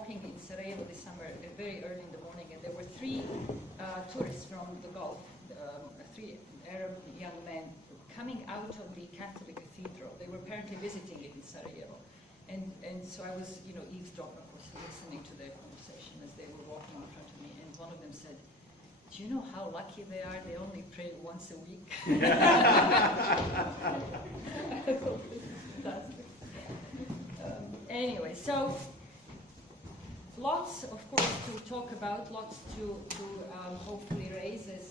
walking in Sarajevo this summer, very early in the morning, and there were three tourists from the Gulf, three Arab young men coming out of the Catholic cathedral. They were apparently visiting it in Sarajevo. And so I was, eavesdropping, of course, listening to their conversation as they were walking in front of me, and one of them said, "Do you know how lucky they are? They only pray once a week." Anyway, so lots, of course, to talk about, lots to hopefully raise as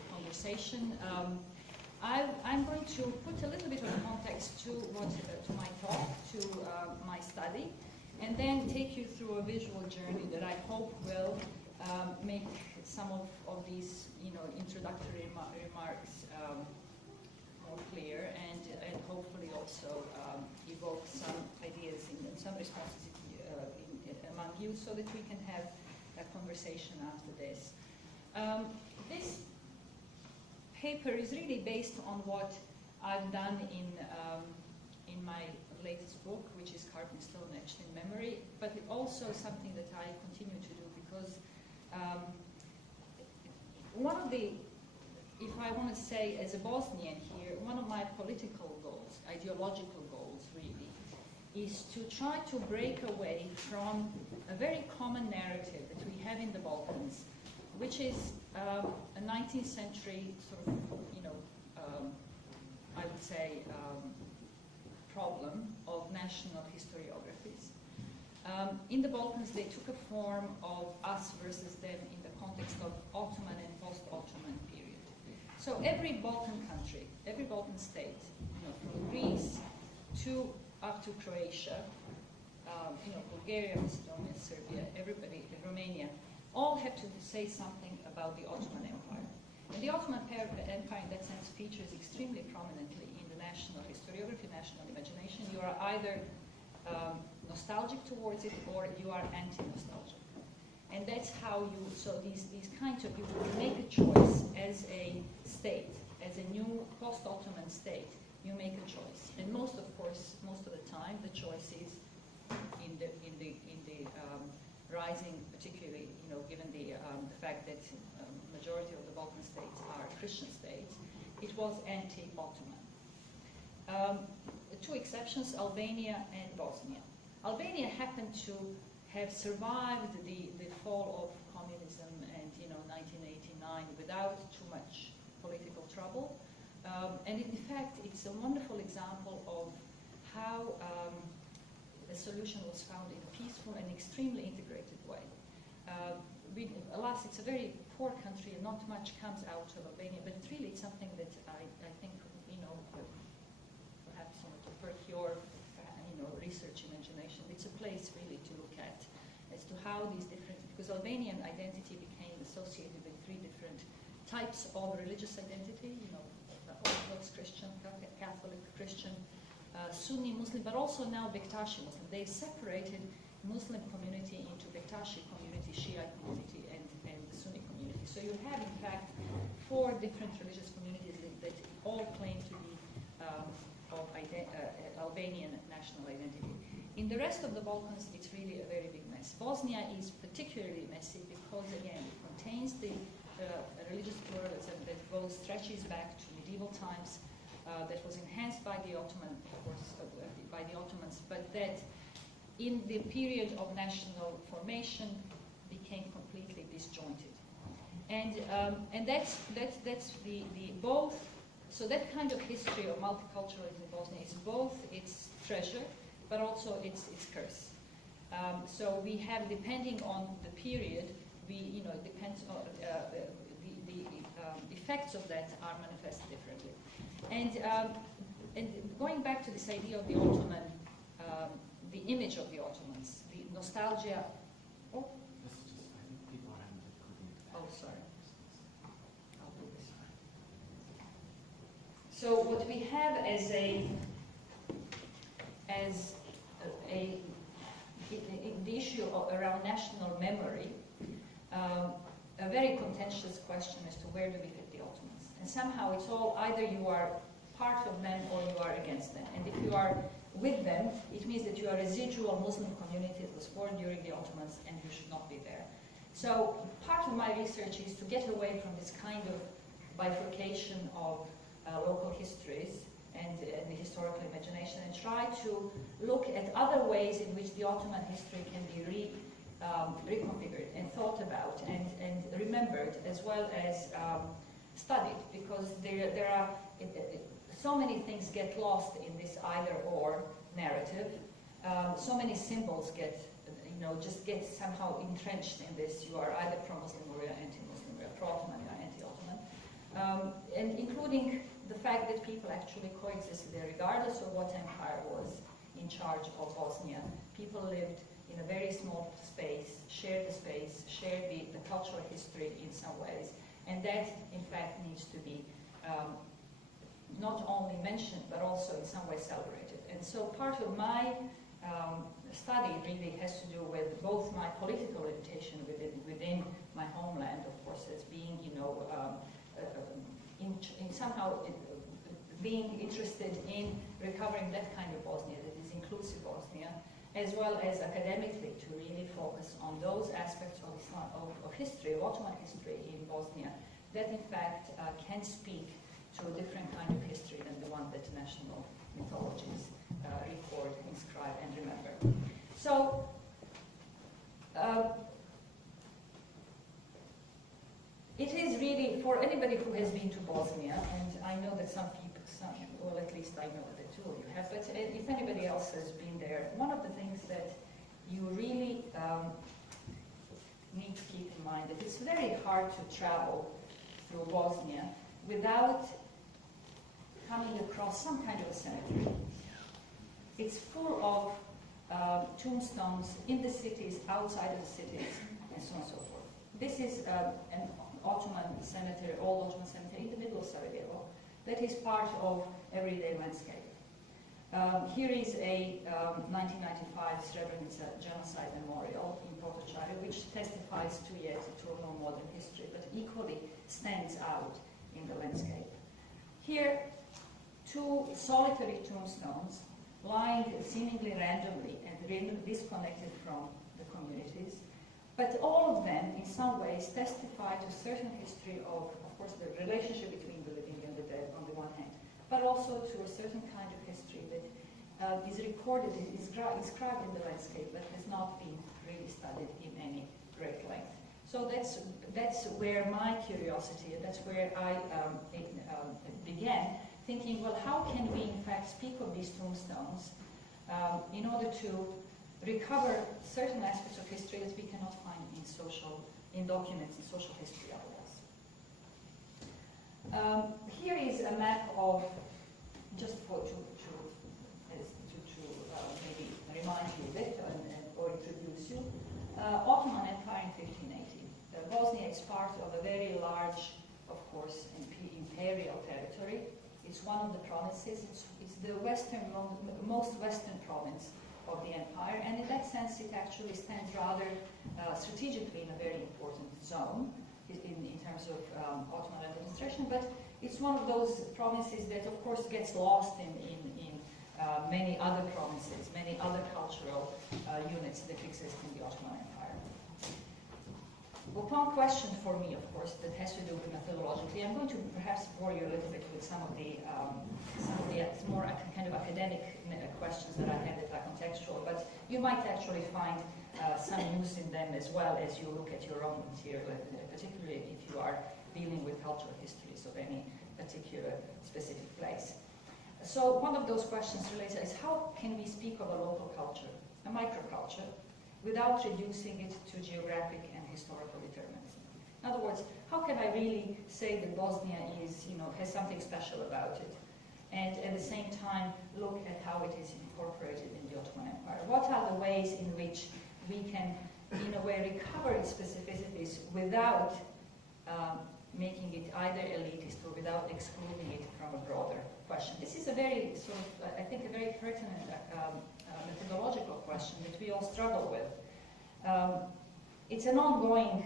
a conversation. I'm going to put a little bit of context to my talk, to my study, and then take you through a visual journey that I hope will make some of these, introductory remarks more clear, and hopefully also evoke some ideas and some responses among you, so that we can have a conversation after this. This paper is really based on what I've done in my latest book, which is Carved in Stone, Etched in Memory, but it also something that I continue to do because one of the, if I want to say as a Bosnian here, one of my political goals, ideological goals really, is to try to break away from a very common narrative that we have in the Balkans, which is a 19th century sort of, I would say, problem of national historiographies. In the Balkans, they took a form of us versus them in the context of Ottoman and post-Ottoman period. So every Balkan country, every Balkan state, from Greece up to Croatia, Bulgaria, Macedonia, Serbia, everybody, Romania, all have to say something about the Ottoman Empire. And the Ottoman Empire, in that sense, features extremely prominently in the national historiography, national imagination. You are either nostalgic towards it, or you are anti-nostalgic. And that's how you, so these kinds of, you make a choice as a state, as a new post-Ottoman state, you make a choice. And most of the time, the choice is in the rising, particularly, given the fact that majority of the Balkan states are Christian states, it was anti-Ottoman. Two exceptions, Albania and Bosnia. Albania happened to have survived the fall of communism and 1989 without too much political trouble. And in fact, it's a wonderful example of how a solution was found in a peaceful and extremely integrated way. Alas, it's a very poor country and not much comes out of Albania, but really it's something that I think, perhaps to perk your research imagination. It's a place really to look at as to how these different, because Albanian identity became associated with three different types of religious identity, Orthodox Christian, Catholic Christian, Sunni Muslim, but also now Bektashi Muslim. They've separated Muslim community into Bektashi community, Shiite community, and the Sunni community. So you have, in fact, four different religious communities that all claim to be of Albanian national identity. In the rest of the Balkans, it's really a very big mess. Bosnia is particularly messy because, again, it contains the religious pluralism that stretches back to medieval times, that was enhanced by the Ottoman, of course, by the Ottomans, but that in the period of national formation became completely disjointed. And that's the both. So that kind of history of multiculturalism in Bosnia is both its treasure, but also its curse. So we have, depending on the period, it depends on the effects of that are manifested differently. And going back to this idea of the Ottoman, the image of the Ottomans, the nostalgia. Oh, sorry. I'll do this. So what we have as the issue around national memory, a very contentious question as to where do we fit the Ottomans. And somehow it's all either you are part of them or you are against them. And if you are with them, it means that you are a residual Muslim community that was formed during the Ottomans and you should not be there. So part of my research is to get away from this kind of bifurcation of local histories and the historical imagination and try to look at other ways in which the Ottoman history can be reconfigured and thought about and remembered as well as studied, because there are so many things get lost in this either-or narrative. So many symbols get, just get somehow entrenched in this. You are either pro-Muslim or you are anti-Muslim, you are pro-Ottoman, you are anti-Ottoman. And including the fact that people actually coexisted there regardless of what empire was in charge of Bosnia. People lived in a very small space, shared the cultural history in some ways, and that in fact needs to be not only mentioned but also in some way celebrated. And so part of my study really has to do with both my political orientation within my homeland, of course, as being, somehow being interested in recovering that kind of Bosnia that is inclusive Bosnia, as well as academically to really focus on those aspects of history, of Ottoman history in Bosnia, that in fact can speak to a different kind of history than the one that national mythologies record, inscribe, and remember. So, it is really, for anybody who has been to Bosnia, and I know that some people, well, at least I know that the two of you have, but if anybody else has been there, one of the things that you really need to keep in mind that it's very hard to travel through Bosnia without coming across some kind of a cemetery. It's full of tombstones in the cities, outside of the cities, and so on and so forth. This is an Ottoman cemetery, old Ottoman cemetery in the middle of Sarajevo, that is part of everyday landscape. Here is a 1995 Srebrenica genocide memorial in Potocari, which testifies to yet to a more modern history, but equally stands out in the landscape. Here, two solitary tombstones lying seemingly randomly and really disconnected from the communities, but all of them in some ways testify to a certain history of course, the relationship between the living and the dead on the one hand, but also to a certain kind of history that is recorded, is inscribed in the landscape, but has not been really studied in any great length. So that's where my curiosity, and that's where I began, thinking, well, how can we in fact speak of these tombstones in order to recover certain aspects of history that we cannot find in documents, in social history otherwise. Here is a map of, just to maybe remind you a bit or introduce you, Ottoman Empire in 1580. Bosnia is part of a very large, of course, imperial territory. It's one of the provinces. It's the most western province of the empire, and in that sense it actually stands rather strategically in a very important zone in terms of Ottoman administration, but it's one of those provinces that of course gets lost in many other provinces, many other cultural units that exist in the Ottoman Empire. One question for me, of course, that has to do with methodologically. I'm going to perhaps bore you a little bit with some of the more kind of academic questions that I have that are contextual, but you might actually find some use in them as well as you look at your own material, particularly if you are dealing with cultural histories of any particular specific place. So one of those questions related is how can we speak of a local culture, a microculture, without reducing it to geographic and historical determinism? In other words, how can I really say that Bosnia is, has something special about it, and at the same time look at how it is incorporated in the Ottoman Empire? What are the ways in which we can, in a way, recover its specificities without making it either elitist or without excluding it from a broader question? This is a very, I think, a very pertinent methodological question that we all struggle with. It's an ongoing,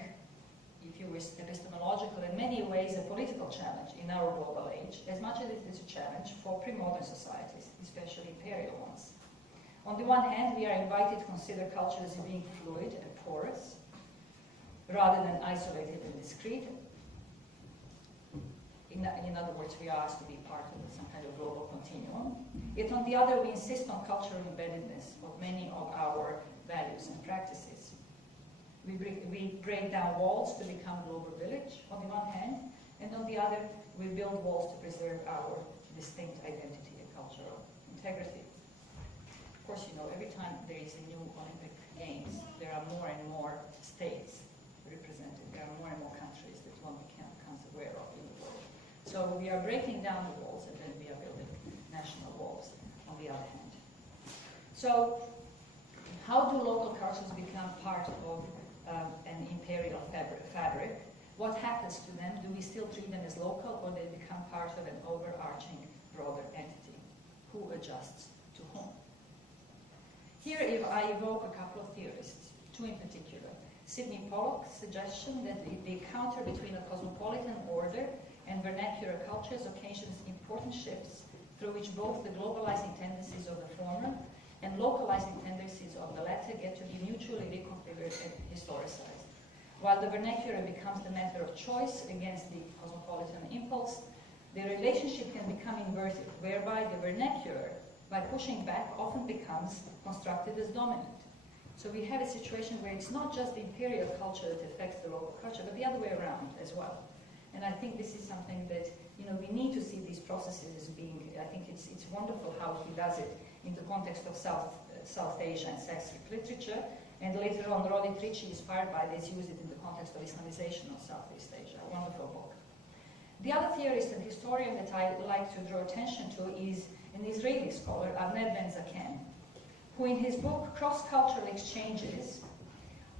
if you wish, epistemological, in many ways a political challenge in our global age, as much as it is a challenge for pre-modern societies, especially imperial ones. On the one hand, we are invited to consider culture as being fluid and porous, rather than isolated and discrete. In other words, we are asked to be part of some kind of global continuum. Yet on the other, we insist on cultural embeddedness of many of our values and practices. We break down walls to become global village, on the one hand, and on the other, we build walls to preserve our distinct identity and cultural integrity. Of course, you know, every time there is a new Olympic Games, there are more and more states represented. There are more and more countries that one becomes aware of in the world. So we are breaking down the walls, and then we are building national walls on the other hand. So how do local cultures become part of an imperial fabric? What happens to them? Do we still treat them as local, or they become part of an overarching, broader entity? Who adjusts to whom? Here I evoke a couple of theorists, two in particular. Sidney Pollock's suggestion that the encounter between a cosmopolitan order and vernacular cultures occasions important shifts through which both the globalizing tendencies of the former and localizing tendencies of the latter get to be mutually reconfigured and historicized. While the vernacular becomes the matter of choice against the cosmopolitan impulse, the relationship can become inverted, whereby the vernacular, by pushing back, often becomes constructed as dominant. So we have a situation where it's not just the imperial culture that affects the local culture, but the other way around as well. And I think this is something that, you know, we need to see these processes as being, I think it's wonderful how he does it in the context of South Asia and Sanskrit literature, and later on Roddy Trichy, inspired by this, used it in the context of Islamization of Southeast Asia. A wonderful book. The other theorist and historian that I like to draw attention to is an Israeli scholar, Avner Ben-Zaken, who in his book Cross-Cultural Exchanges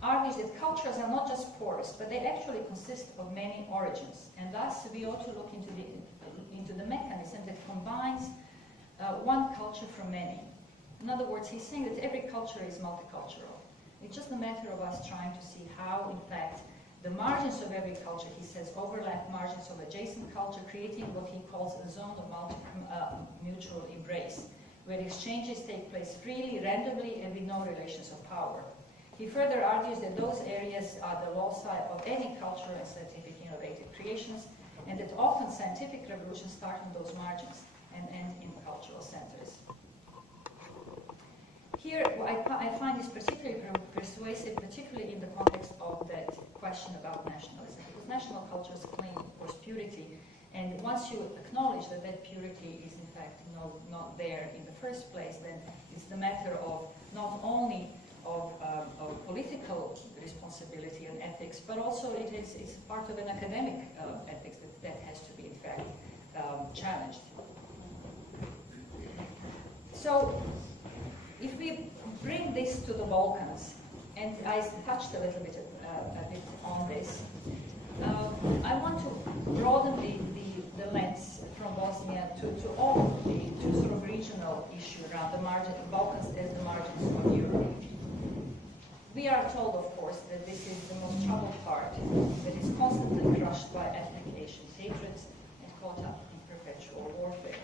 argues that cultures are not just porous, but they actually consist of many origins, and thus we ought to look into the mechanism that combines one culture from many. In other words, he's saying that every culture is multicultural. It's just a matter of us trying to see how, in fact, the margins of every culture, he says, overlap margins of adjacent culture, creating what he calls a zone of mutual embrace, where exchanges take place freely, randomly, and with no relations of power. He further argues that those areas are the loci of any cultural and scientific innovative creations, and that often scientific revolutions start in those margins and end in cultural centers. Here, I find this particularly persuasive, particularly in the context of that question about nationalism, because national cultures claim, of course, purity, and once you acknowledge that that purity is, in fact, not there in the first place, then it's the matter of not only of political responsibility and ethics, but also it's part of an academic ethics that has to be, in fact, challenged. So, if we bring this to the Balkans, and I touched a little bit on this, I want to broaden the lens from Bosnia to all of to sort of regional issue around the Balkans as the margins of Europe. We are told, of course, that this is the most troubled part, that is constantly crushed by ethnic Asian hatreds and caught up in perpetual warfare.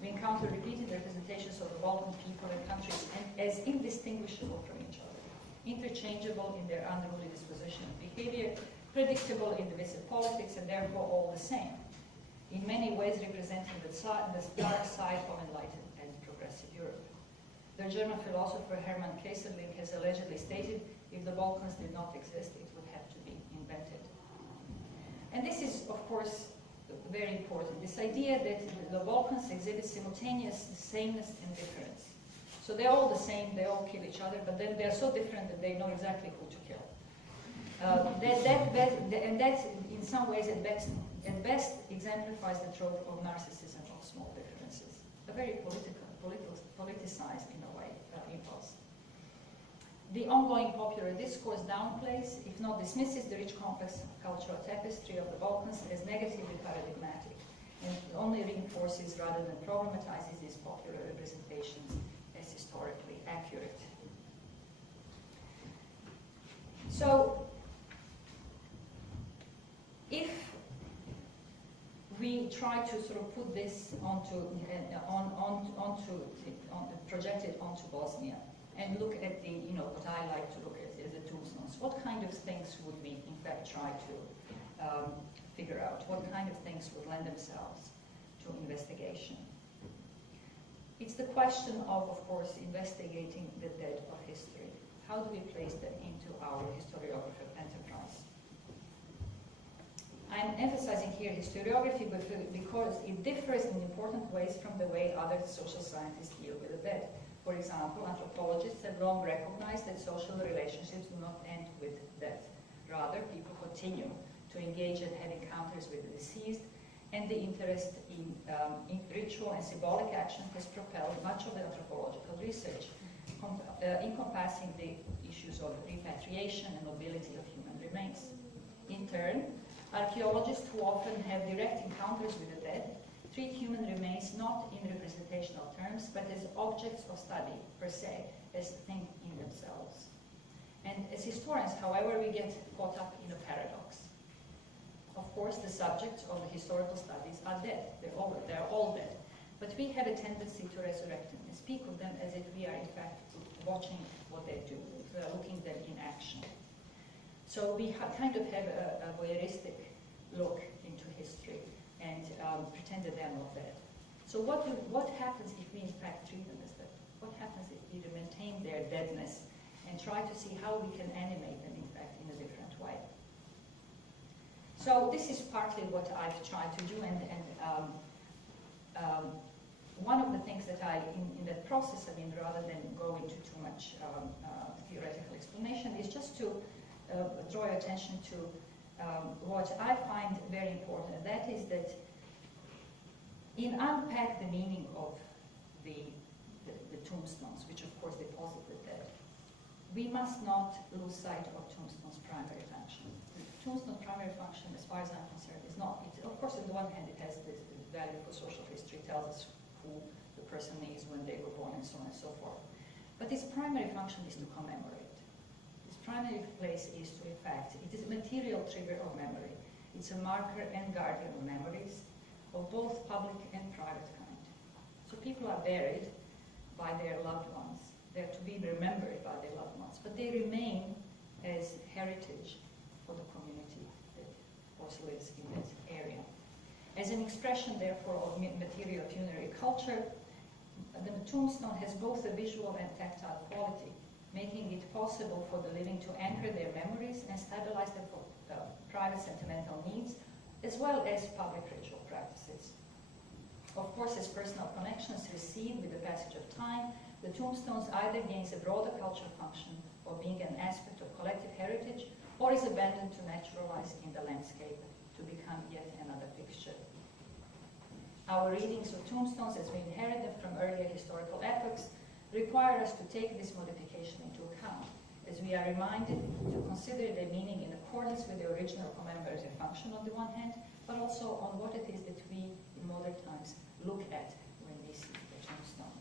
We encounter repeated representations of the Balkan people and countries as indistinguishable from each other, interchangeable in their unruly disposition and behavior, predictable in divisive politics, and therefore all the same, in many ways representing the dark side of enlightened and progressive Europe. The German philosopher Hermann Keyserling has allegedly stated, if the Balkans did not exist, it would have to be invented. And this is, of course, very important. This idea that the Balkans exhibit simultaneous sameness and difference. So they're all the same, they all kill each other, but then they're so different that they know exactly who to kill. And that, in some ways, at best exemplifies the trope of narcissism of small differences. A very politicized, in a way, impulse. The ongoing popular discourse downplays, if not dismisses, the rich complex cultural tapestry of the Balkans as negatively paradigmatic, and only reinforces rather than problematizes these popular representations as historically accurate. So, if we we try to sort of put this project it onto Bosnia and look at the, what I like to look at is the tombstones. What kind of things would we in fact try to figure out? What kind of things would lend themselves to investigation? It's the question of course, investigating the dead of history. How do we place them into our historiographic enterprise? I'm emphasizing here historiography because it differs in important ways from the way other social scientists deal with the dead. For example, anthropologists have long recognized that social relationships do not end with death. Rather, people continue to engage and have encounters with the deceased, and the interest in ritual and symbolic action has propelled much of the anthropological research, encompassing the issues of repatriation and mobility of human remains. In turn, archaeologists who often have direct encounters with the dead treat human remains not in representational terms, but as objects of study per se, as things in themselves. And as historians, however, we get caught up in a paradox. Of course, the subjects of the historical studies are dead. They're all dead. But we have a tendency to resurrect them and speak of them as if we are in fact watching what they do. We are looking at them in action. So we kind of have a voyeuristic look into history and pretend that they're not dead. So what happens if we in fact treat them as dead? What happens if we maintain their deadness and try to see how we can animate them in fact in a different way? So this is partly what I've tried to do, and one of the things that in that process, rather than go into too much theoretical explanation, is just to draw your attention to what I find very important, and that is that in unpack the meaning of the tombstones, which of course deposit the dead, we must not lose sight of tombstone's primary function. Tombstone's primary function, as far as I'm concerned, is not, of course on the one hand it has this value for social history, tells us who the person is, when they were born, and so on and so forth. But its primary function is to commemorate. Primary place is to, in fact, it is a material trigger of memory. It's a marker and guardian of memories of both public and private kind. So people are buried by their loved ones. They're to be remembered by their loved ones, but they remain as heritage for the community that also lives in that area. As an expression, therefore, of material funerary culture, the tombstone has both a visual and tactile quality, making it possible for the living to anchor their memories and stabilize them for private sentimental needs, as well as public ritual practices. Of course, as personal connections recede with the passage of time, the tombstones either gains a broader cultural function of being an aspect of collective heritage, or is abandoned to naturalize in the landscape to become yet another fixture. Our readings of tombstones, as we inherit them from earlier historical epochs, require us to take this modification into account, as we are reminded to consider their meaning in accordance with the original commemorative function on the one hand, but also on what it is that we, in modern times, look at when we see the tombstone.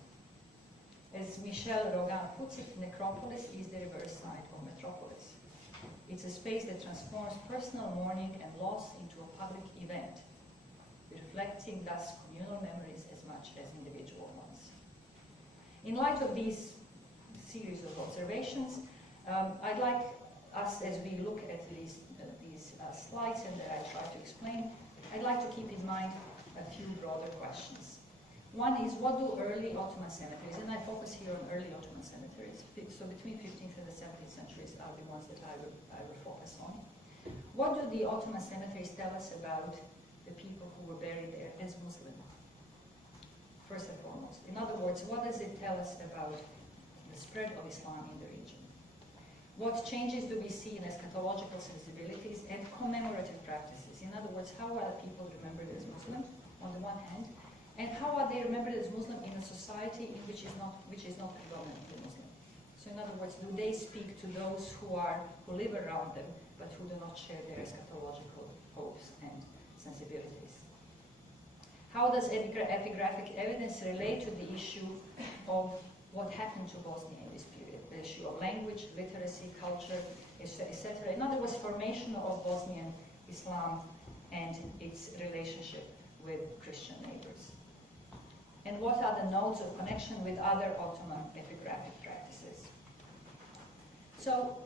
As Michel Rogan puts it, necropolis is the reverse side of metropolis. It's a space that transforms personal mourning and loss into a public event, reflecting thus communal memories as much as individual ones. In light of these series of observations, I'd like us, as we look at these slides and that I try to explain, I'd like to keep in mind a few broader questions. One is, what do early Ottoman cemeteries, and I focus here on early Ottoman cemeteries, so between 15th and the 17th centuries are the ones that I will focus on. What do the Ottoman cemeteries tell us about the people who were buried there as Muslim? First and foremost. In other words, what does it tell us about the spread of Islam in the region? What changes do we see in eschatological sensibilities and commemorative practices? In other words, how are people remembered as Muslim on the one hand, and how are they remembered as Muslim in a society in which is not predominantly Muslim? So in other words, do they speak to those who live around them, but who do not share their eschatological hopes and sensibilities? How does epigraphic evidence relate to the issue of what happened to Bosnia in this period? The issue of language, literacy, culture, etc. In other words, formation of Bosnian Islam and its relationship with Christian neighbors? And what are the nodes of connection with other Ottoman epigraphic practices? So,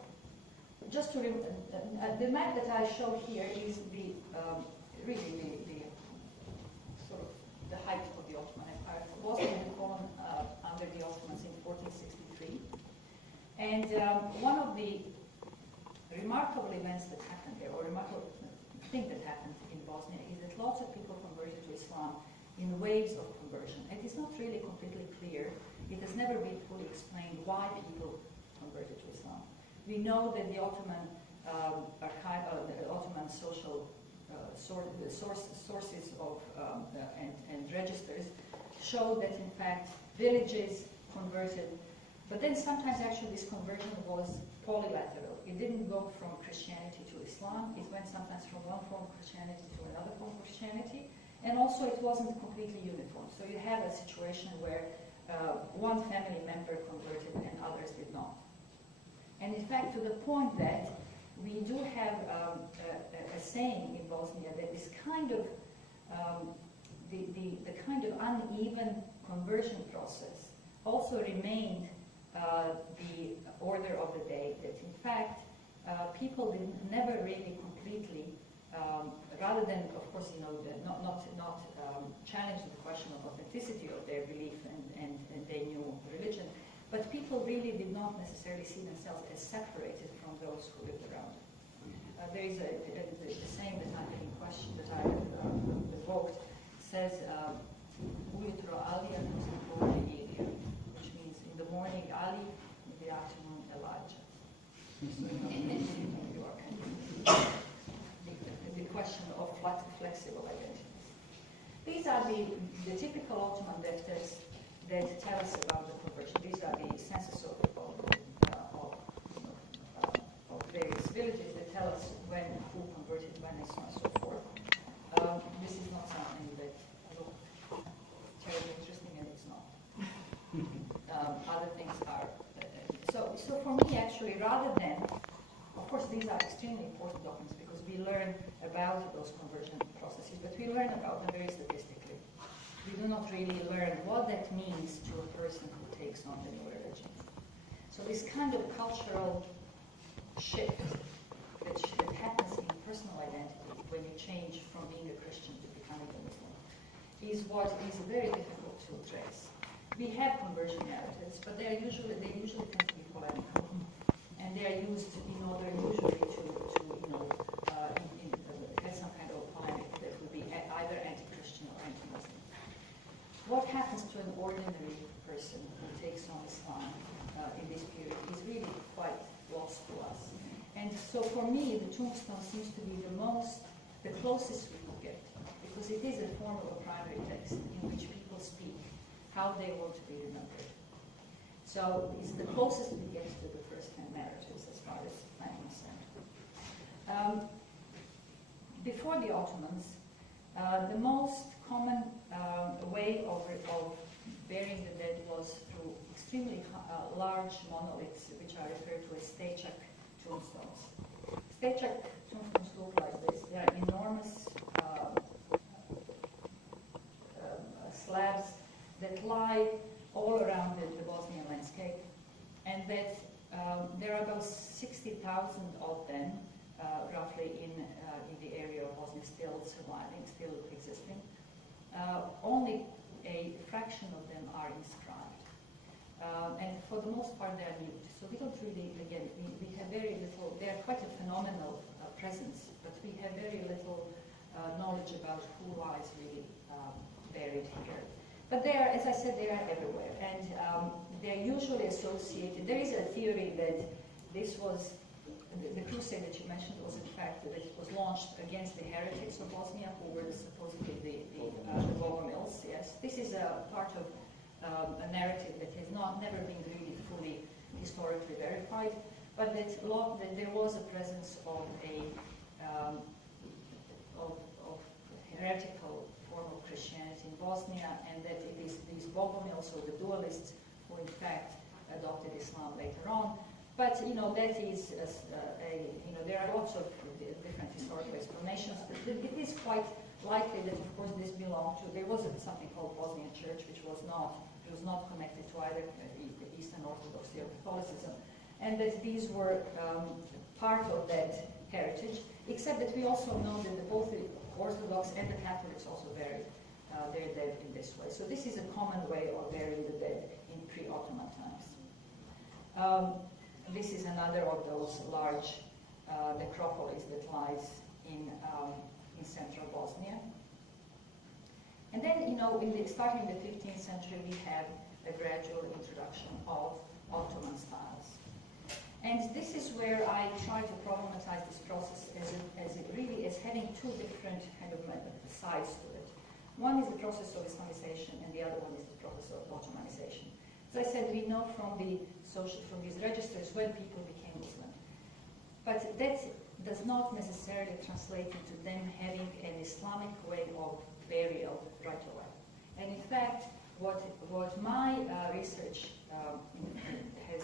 just to the map that I show here is the really the sort of the height of the Ottoman Empire. Bosnia had fallen under the Ottomans in 1463, and one of the remarkable events that happened there, or remarkable thing that happened in Bosnia, is that lots of people converted to Islam in waves of conversion. It is not really completely clear. It has never been fully explained why people converted to Islam. We know that the Ottoman archive, the Ottoman social sources of and registers show that in fact villages converted, but then sometimes actually this conversion was polylateral. It didn't go from Christianity to Islam. It went sometimes from one form of Christianity to another form of Christianity, and also it wasn't completely uniform. So you have a situation where one family member converted and others did not. And in fact, to the point that we do have a saying in Bosnia that this kind of the kind of uneven conversion process also remained the order of the day. That in fact people never really completely, rather than of course not challenge the question of authenticity of their belief and their new religion. But people really did not necessarily see themselves as separated from those who lived around them. There is the saying that I'm in question, that I evoked, says, Ujutro Alija, which means in the morning Ali, in the afternoon Elijah. So, you are kind of the question of flexible identities. These are the typical Ottoman letters that tell us about the conversion. These are the census of various villages that tell us when, who converted, when, and so on and so forth. This is not something that looks terribly interesting, and it's not. Other things are. So for me, actually, rather than, of course, these are extremely important documents because we learn about those conversion processes, but we learn about them very statistically. We do not really learn what that means to a person who takes on the new religion. So this kind of cultural shift that happens in personal identity when you change from being a Christian to becoming a Muslim is what is very difficult to trace. We have conversion narratives, but they usually tend to be polemical, and they are used in order usually to have some kind of polemic that would be either anti-Christian or anti-Muslim. What happens to an ordinary person who takes on Islam in this period is really quite lost to us. And so for me, the tombstone seems to be the closest we could get, because it is a form of a primary text in which people speak how they want to be remembered. So it's the closest we get to the first-hand narratives as far as I'm concerned. Before the Ottomans, the most common way of burying the dead was through extremely large monoliths, which are referred to as stečak tombstones. Stečak tombstones look like this. They are enormous slabs that lie all around the Bosnian landscape, and that there are about 60,000 of them, roughly in the area of Bosnia, still surviving, still existing. Only a fraction of them are inscribed, and for the most part they are mute. So we don't really, again, we have very little. They are quite a phenomenal presence, but we have very little knowledge about who lies really buried here. But they are, as I said, they are everywhere, and they are usually associated. There is a theory that this was the crusade that you mentioned was in fact that it was launched against the heretics of Bosnia, who were supposedly the Bogomils. Yes, this is a part of a narrative that has never been really fully historically verified, but that there was a presence of heretical form of Christianity in Bosnia, and that it is these Bogomils or the dualists who in fact adopted Islam later on. But that is there are lots of different historical explanations. But it is quite likely that, of course, this belonged to, there was something called Bosnian Church, which was not connected to either Eastern Orthodoxy or Catholicism, and that these were part of that heritage, except that we also know that both the Orthodox and the Catholics also buried their dead in this way. So this is a common way of burying the dead in pre-Ottoman times. This is another of those large necropolis that lies in central Bosnia. And then, starting in the 15th century, we have a gradual introduction of Ottoman styles. And this is where I try to problematize this process as having two different kind of sides to it. One is the process of Islamization, and the other one is the process of Ottomanization. As I said, we know from these registers when people became Muslim. But that does not necessarily translate into them having an Islamic way of burial right away. And in fact, what my research has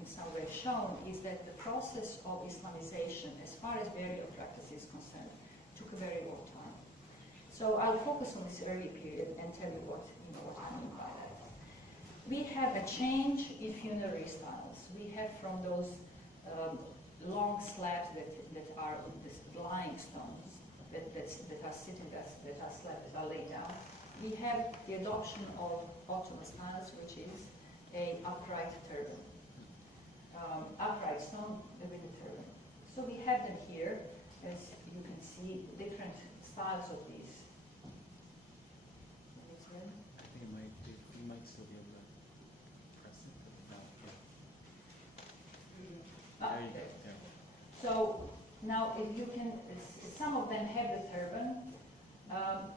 in some way shown is that the process of Islamization, as far as burial practice is concerned, took a very long time. So I'll focus on this early period and tell you what I mean by that. We have a change in funerary styles. We have from those long slabs that are these lying stones that are sitting, that are slabs, that are laid down. We have the adoption of Ottoman styles, which is a upright turban, upright stone with a turban. So we have them here, as you can see, different styles of these. I think you might still be able to press it, but no, there you go. Yeah. So now, if you can, some of them have the turban.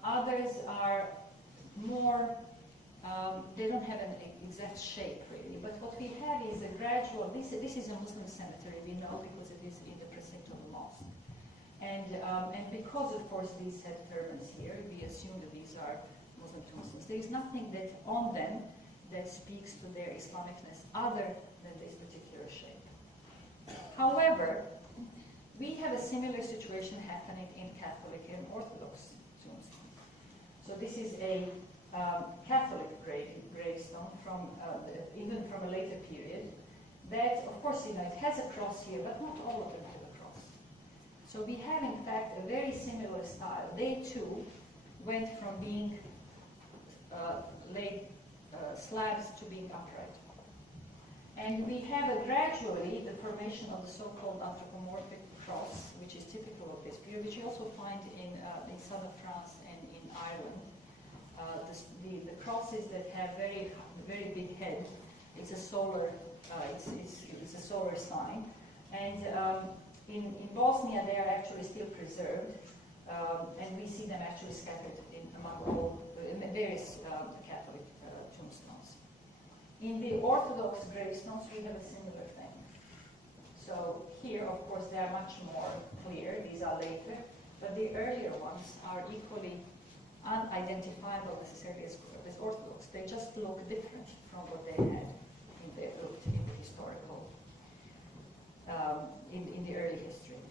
Others are more, they don't have an exact shape really, but what we have is a gradual, this is a Muslim cemetery, we know, because it is in the precinct of the mosque. And because, of course, these have turbans here, we assume that these are Muslim tombstones. There is nothing that on them that speaks to their Islamicness other than this particular shape. However, we have a similar situation happening in Catholic and Orthodox tombstones. So this is a Catholic gravestone from even from a later period. That, of course, it has a cross here, but not all of them have a cross. So we have, in fact, a very similar style. They too went from being laid slabs to being upright. And we have gradually the formation of the so-called anthropomorphic cross, which is typical of this period, which you also find in southern France and in Ireland. The crosses that have very big head. It's a solar. It's a solar sign, and in Bosnia they are actually still preserved, and we see them actually scattered among all various Catholic tombstones. In the Orthodox gravestones, we have a similar thing. So here, of course, they are much more clear. These are later, but the earlier ones are equally unidentifiable necessarily as Orthodox. They just look different from what they had in the historical, in the early history.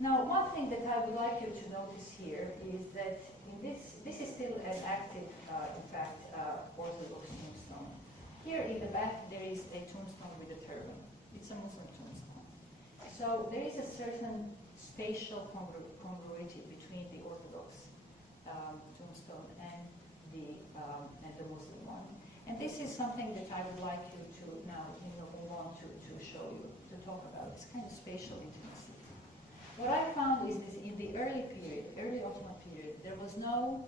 Now, one thing that I would like you to notice here is that in this is still an active, in fact, Orthodox tombstone. Here in the back, there is a tombstone with a turban. It's a Muslim tombstone. So there is a certain spatial congruity between the Orthodox tombstone and the Muslim one. And this is something that I would like you to now move on to show you, to talk about. It's kind of spatial intimacy. What I found is this: in the early period, early Ottoman period, there was no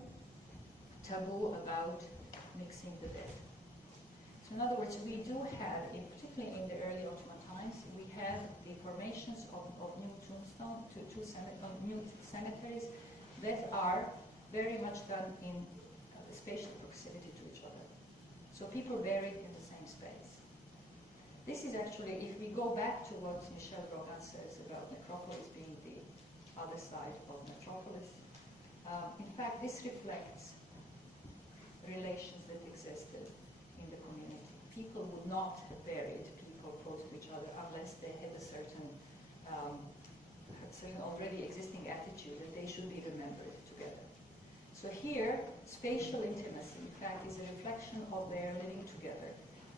taboo about mixing the dead. So in other words, we do have, particularly in the early Ottoman times, we have the formations of new tombstones, new cemeteries that are very much done in spatial proximity to each other. So people buried in the same space. This is actually, if we go back to what Michel Rogan says about necropolis being the other side of metropolis, in fact, this reflects relations that existed in the community. People would not have buried people close to each other unless they had a certain already existing attitude that they should be remembered together. So here, spatial intimacy, in fact, is a reflection of their living together,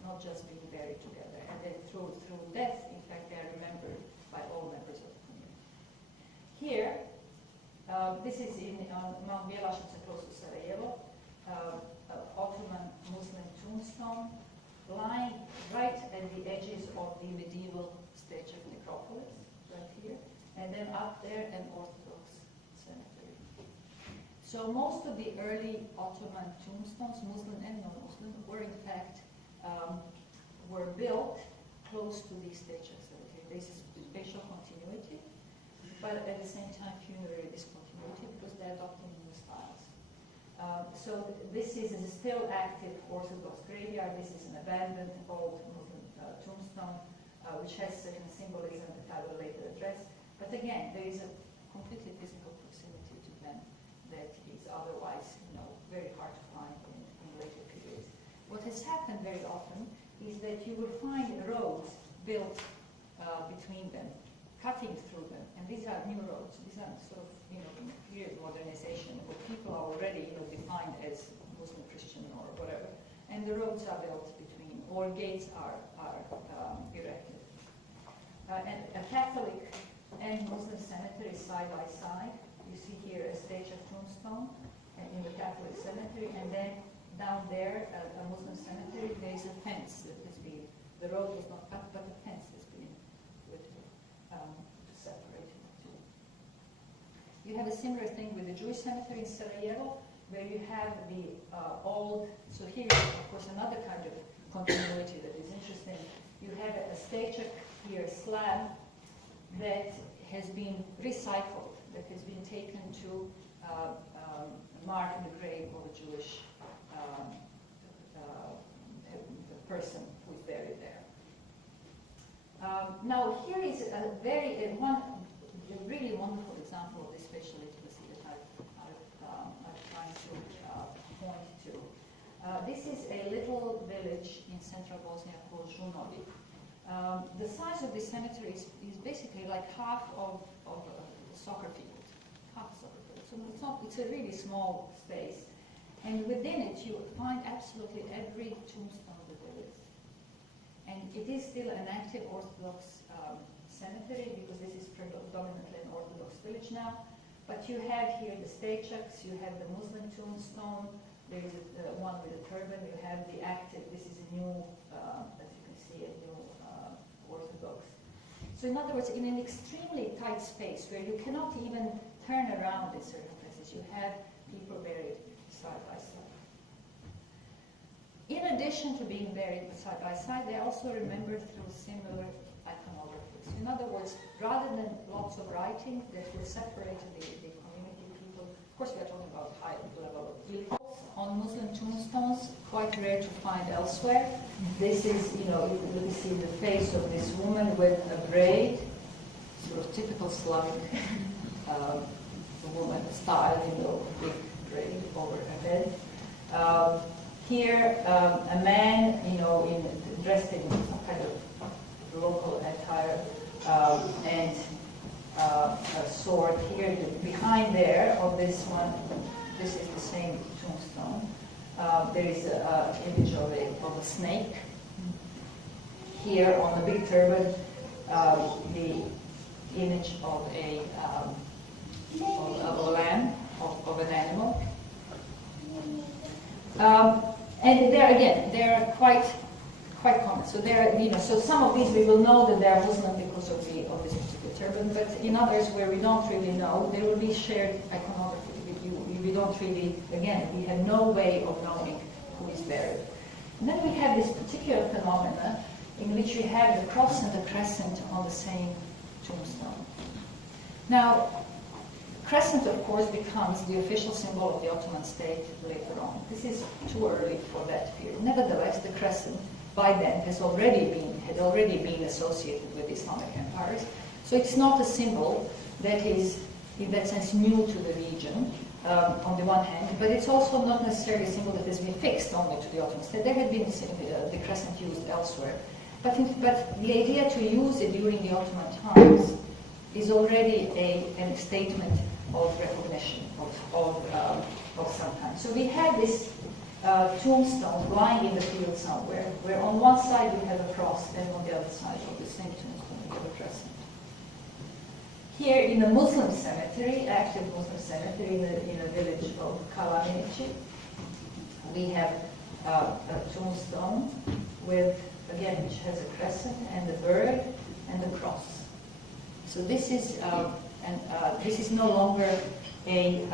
not just being buried together. And then through death, in fact, they are remembered by all members of the community. Here, this is in Mount Bjelašnica, close to Sarajevo, Ottoman Muslim tombstone, lying right at the edges of the medieval stage of necropolis, right here, and then up there an Orthodox cemetery. So most of the early Ottoman tombstones, Muslim and non-Muslim, were in fact were built close to the stage of cemetery. This is spatial continuity, but at the same time funerary discontinuity because they're adopting new styles. So this is a still active Orthodox graveyard. This is an abandoned old Muslim tombstone, which has certain symbolism that I will later address. But again, there is a completely physical proximity to them that is otherwise, very hard to find in later periods. What has happened very often is that you will find roads built between them, cutting through them, and these are new roads. These are sort of, period modernization where people are already, defined as Muslim, Christian, or whatever, and the roads are built between, or gates are erected. And a Catholic and Muslim cemetery side by side. You see here a stage of tombstone in the Catholic cemetery, and then down there, a Muslim cemetery, there is a fence that has been, the road was not cut, but a fence has been put to separate the two. You have a similar thing with the Jewish cemetery in Sarajevo, where you have the old, so here is, of course, another kind of continuity that is interesting. You have a statue here, slab, that has been recycled, that has been taken to mark the grave of a Jewish person who is buried there. Now here is a really wonderful example of this spatial intimacy that I'm trying to point to. This is a little village in central Bosnia called Žunovi. The size of this cemetery is basically like half of a soccer field. Half a soccer field. So it's a really small space. And within it you find absolutely every tombstone that there is. And it is still an active Orthodox cemetery because this is predominantly an Orthodox village now. But you have here the statues, you have the Muslim tombstone, there is one with a turban, you have the active, this is a new, as you can see, a new Orthodox. So in other words, in an extremely tight space where you cannot even turn around in certain places, you have people buried side by side. In addition to being buried side by side, they are also remembered through similar iconography. So in other words, rather than lots of writing that will separate the community people, of course we are talking about high level of details on Muslim tombstones, quite rare to find elsewhere. This is, you see the face of this woman with a braid, sort of typical Slavic woman style, big braid over her head. Here, a man, dressed in some kind of local attire, and a sword here. Behind there of this one, this is the same tombstone. There is an image of a snake. Here on the big turban, the image of a lamb, of an animal. And there again, they're quite common. So so some of these we will know that they are Muslim because of this particular turban, but in others where we don't really know, there will be shared iconography. We don't really, again, we have no way of knowing who is buried. And then we have this particular phenomena in which we have the cross and the crescent on the same tombstone. Now, crescent, of course, becomes the official symbol of the Ottoman state later on. This is too early for that period. Nevertheless, the crescent by then had already been associated with Islamic empires. So it's not a symbol that is, in that sense, new to the region, on the one hand, but it's also not necessarily a symbol that has been fixed only to the Ottoman state. There had been the crescent used elsewhere. But the idea to use it during the Ottoman times is already a statement of recognition of some kind. So we had this tombstone lying in the field somewhere, where on one side you have a cross, and on the other side of the same tombstone you have a crescent. Here in a Muslim cemetery, active Muslim cemetery in a village of Kalamenici, we have a tombstone with, again, which has a crescent and a bird and a cross. So this is this is no longer a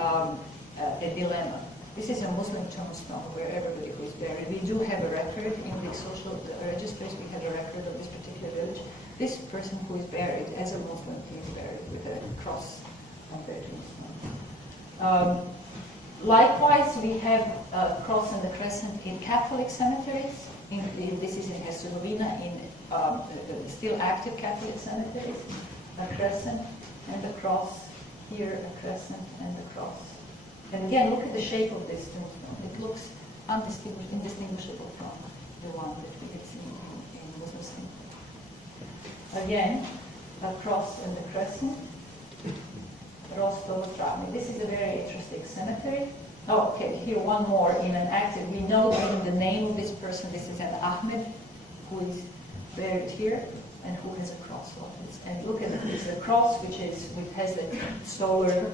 dilemma. This is a Muslim tombstone where everybody who is buried. We do have a record in the social registers. We had a record of this particular village. This person who is buried as a Muslim, he is buried with a cross on their tombstone. Likewise, we have a cross and a crescent in Catholic cemeteries. This is in Herzegovina, in still active Catholic cemeteries. A crescent and a cross. Here, a crescent and a cross. And again, look at the shape of this tombstone. It looks indistinguishable from the one that we had seen in Muslim cemetery. Again, a cross and a crescent. Rostov Travnik. This is a very interesting cemetery. Oh, okay, here one more in an active. We know even the name of this person. This is an Ahmed, who is buried here and who has a cross on it. And look at it. It's a cross which has a solar,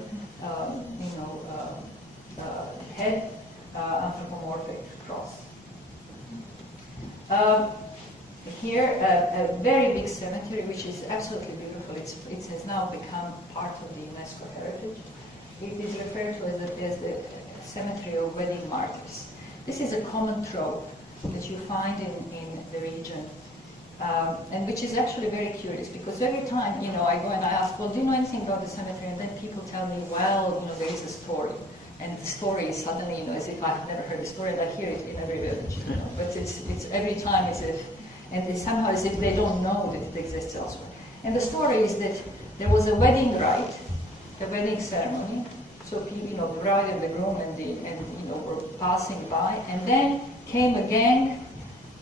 head, anthropomorphic cross. Here, a very big cemetery, which is absolutely beautiful. It has now become part of the UNESCO heritage. It is referred to as the cemetery of wedding martyrs. This is a common trope that you find in the region, and which is actually very curious, because every time, I go and I ask, well, do you know anything about the cemetery? And then people tell me, well, there is a story. And the story is suddenly, as if I've never heard the story, and I hear it in every village. But it's every time as if, and it's somehow as if they don't know that it exists elsewhere. And the story is that there was a wedding rite, a wedding ceremony. So people, the bride and the groom were passing by, and then came a gang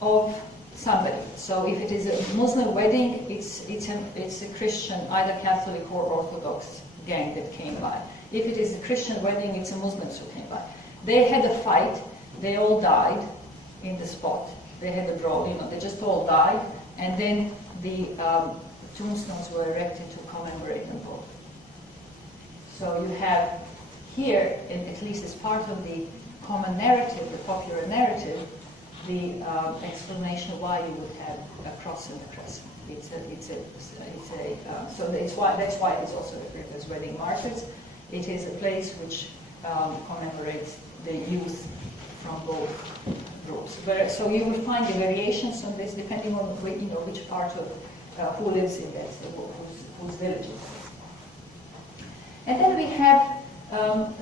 of somebody. So if it is a Muslim wedding, it's a Christian, either Catholic or Orthodox gang that came by. If it is a Christian wedding, it's a Muslim who came by. They had a fight. They all died in the spot. They had a brawl. They just all died, and then the tombstones were erected to commemorate them both. So you have here, and at least as part of the common narrative, the popular narrative, the explanation why you would have a cross and a crescent. So that's why it's also referred to as wedding martyrs. It is a place which commemorates the youth from both groups. So you will find the variations on this depending on which part of who lives in that, whose village it is. And then we have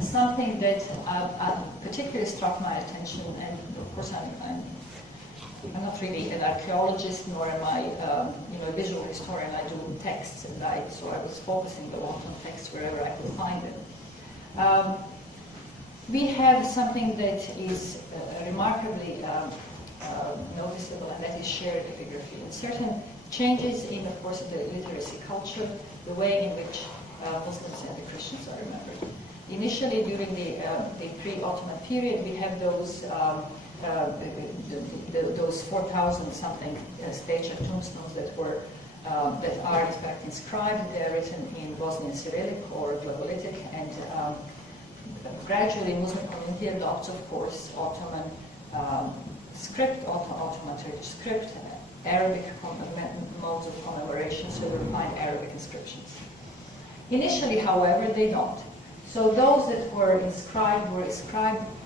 something that particularly struck my attention, and of course I'm not really an archaeologist, nor am I a visual historian. I do texts, and so I was focusing a lot on texts wherever I could find them. We have something that is remarkably noticeable, and that is shared epigraphy. And certain changes in, of course, the literacy culture, the way in which Muslims and the Christians are remembered. Initially, during the pre-Ottoman period, we have those 4,000-something statue tombstones that are in fact inscribed. They are written in Bosnian Cyrillic or Glagolitic, and gradually Muslim community adopts, of course, Ottoman script, Ottoman Turkish script, Arabic modes of commemoration, so we find Arabic inscriptions. Initially, however, they don't. So those that were inscribed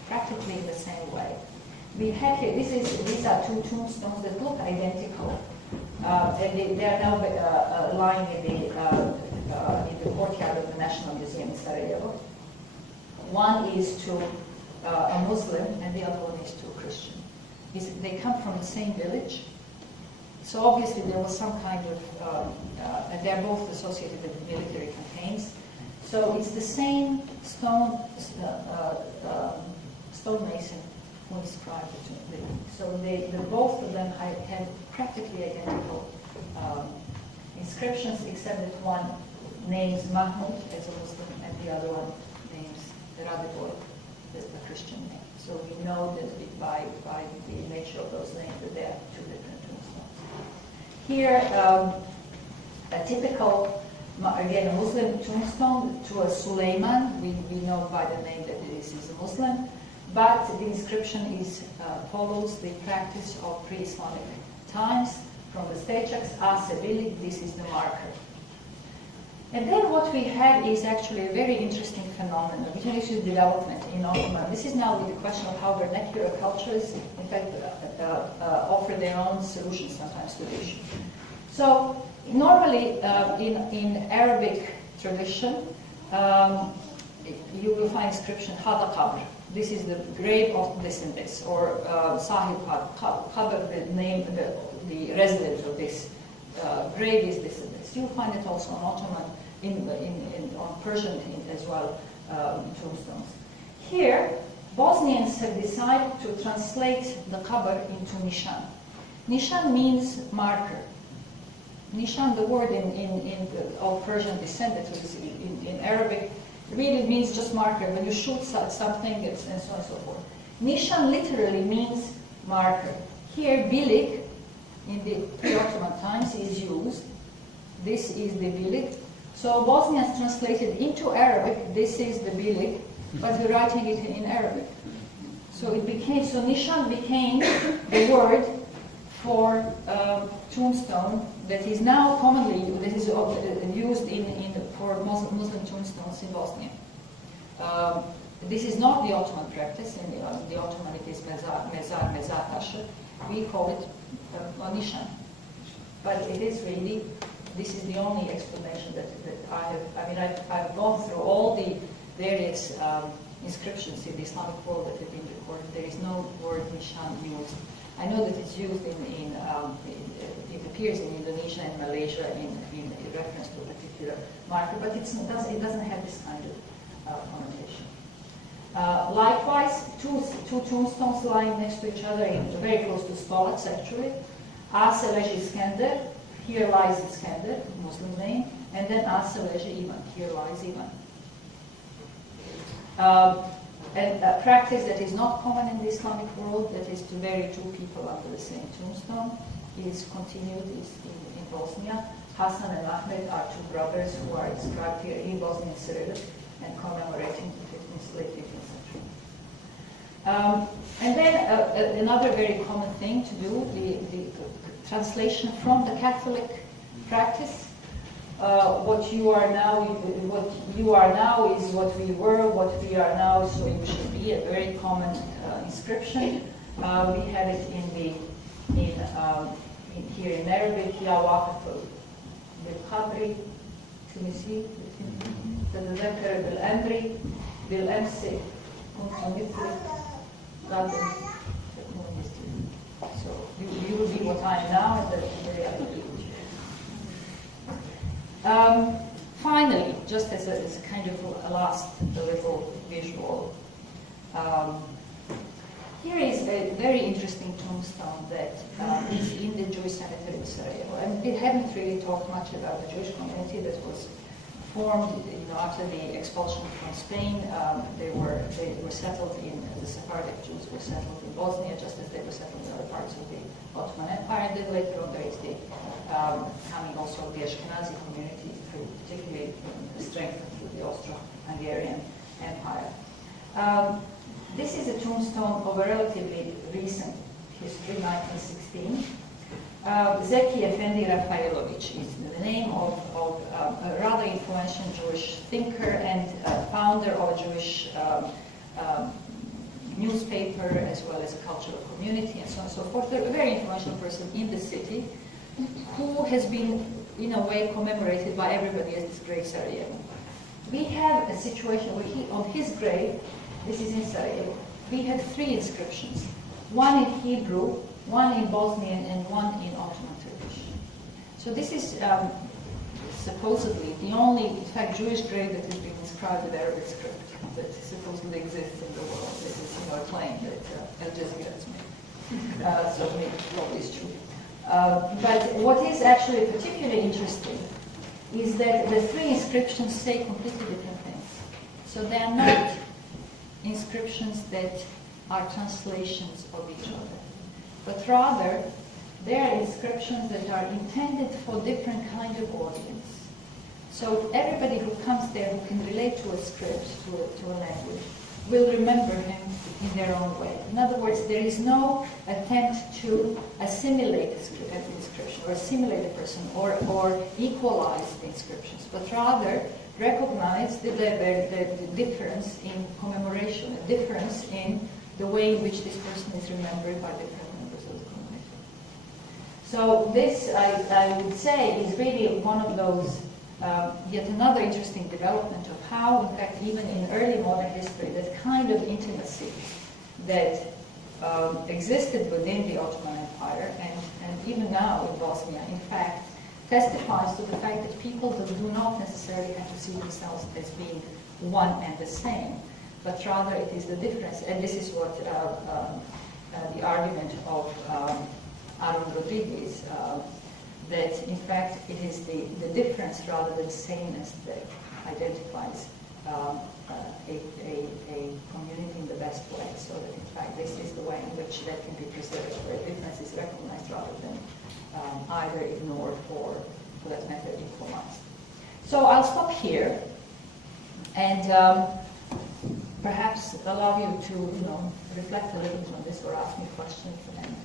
practically in the same way. We have here, these are two tombstones that look identical, and they are now lying in the courtyard of the National Museum in Sarajevo. One is to a Muslim, and the other one is to a Christian. They come from the same village, so obviously there was some kind of, and they're both associated with military campaigns. So it's the same stonemason who inscribed the tomb. So both of them have practically identical inscriptions, except that one names Mahmud as a Muslim, and the other one names Radeboy as a Christian name. So we know that by the nature of those names that they are two different tombstones. Here, a typical, again, a Muslim tombstone to a Suleiman. We know by the name that this is a Muslim, but the inscription follows the practice of pre-Islamic times. From the Stechaks, Asebili, this is the marker. And then what we have is actually a very interesting phenomenon, which is development in Ottoman. This is now with the question of how vernacular cultures, in fact, offer their own solutions sometimes to the issue. So normally in Arabic tradition, you will find inscription Hada Qabr. This is the grave of this and this, or Sahib Qabr, the name, the resident of this grave is this and this. You'll find it also on Ottoman, on Persian as well, tombstones. Here, Bosnians have decided to translate the Qabr into Nishan. Nishan means marker. Nishan, the word of Persian descent, that is in Arabic, really means just marker. When you shoot something, and so on and so forth. Nishan literally means marker. Here, bilik, in the pre-Ottoman times, is used. This is the bilik. So Bosnians translated into Arabic, this is the bilik, but we're writing it in Arabic. So Nishan became the word for tombstone that is now commonly used for Muslim tombstones in Bosnia. This is not the Ottoman practice. In the Ottoman it is mezar taşı. We call it Nishan. But it is really, this is the only explanation that I've gone through all the various inscriptions in the Islamic world that have been recorded. There is no word Nishan used. I know that it's used it appears in Indonesia and Malaysia in reference to a particular marker, but it doesn't have this kind of connotation. Likewise, two tombstones lying next to each other, very close to Stolac actually. Aseleji Iskender, here lies Iskender, Muslim name, and then Aseleji Iman, here lies Iman. And a practice that is not common in the Islamic world, that is to bury two people under the same tombstone, is continued in Bosnia. Hassan and Ahmed are two brothers who are inscribed here in Bosnian Cyrillic and commemorating the late 15th century. And then another very common thing to do, the translation from the Catholic practice. What you are now is what we were, what we are now, so it should be a very common inscription. We have it here in Arabic, Ya Waqif bil-Qabri, Tunisi, تتذكر بالأمر بالأمس كنت مثل غد تكون مثلي. So you will be what I am now, and the day I will be. Finally, just as a kind of a last little visual, here is a very interesting tombstone that is in the Jewish cemetery in Sarajevo. And we haven't really talked much about the Jewish community that was formed after the expulsion from Spain. They were settled the Sephardic Jews were settled in Bosnia, just as they were settled in other parts of the Ottoman Empire. And then later on there is the coming also of the Ashkenazi community, particularly strengthened through the Austro-Hungarian Empire. This is a tombstone of a relatively recent history, 1916. Zeki Efendi Rafaelovic is the name of a rather influential Jewish thinker and founder of a Jewish newspaper as well as a cultural community and so on and so forth. A very influential person in the city who has been, in a way, commemorated by everybody as this great Sarajevo. We have a situation where on his grave, this is in Sarajevo, we have three inscriptions, one in Hebrew, one in Bosnian, and one in Ottoman Turkish. So this is supposedly the only, in fact, Jewish grave that has been inscribed with Arabic script that supposedly exists in the world. This is a claim that Al Jazeera has made. Certainly, probably is true. But what is actually particularly interesting is that the three inscriptions say completely different things. So they are not inscriptions that are translations of each other, but rather they are inscriptions that are intended for different kind of audience. So everybody who comes there who can relate to a script, to a language, will remember him in their own way. In other words, there is no attempt to assimilate an inscription or assimilate a person or equalize the inscriptions, but rather recognize the difference in commemoration, a difference in the way in which this person is remembered by different members of the community. So this, I would say, is really one of those, yet another interesting development of how, in fact, even in early modern history, that kind of intimacy that existed within the Ottoman Empire and even now in Bosnia, in fact, testifies to the fact that people do not necessarily have to see themselves as being one and the same, but rather it is the difference. And this is what the argument of Aaron Rodriguez, that in fact it is the difference rather than sameness that identifies a community in the best way, so that in fact this is the way in which that can be preserved, where a difference is recognized rather than either ignored or, for that matter, equalized. So I'll stop here and perhaps allow you to reflect a little bit on this or ask me questions, and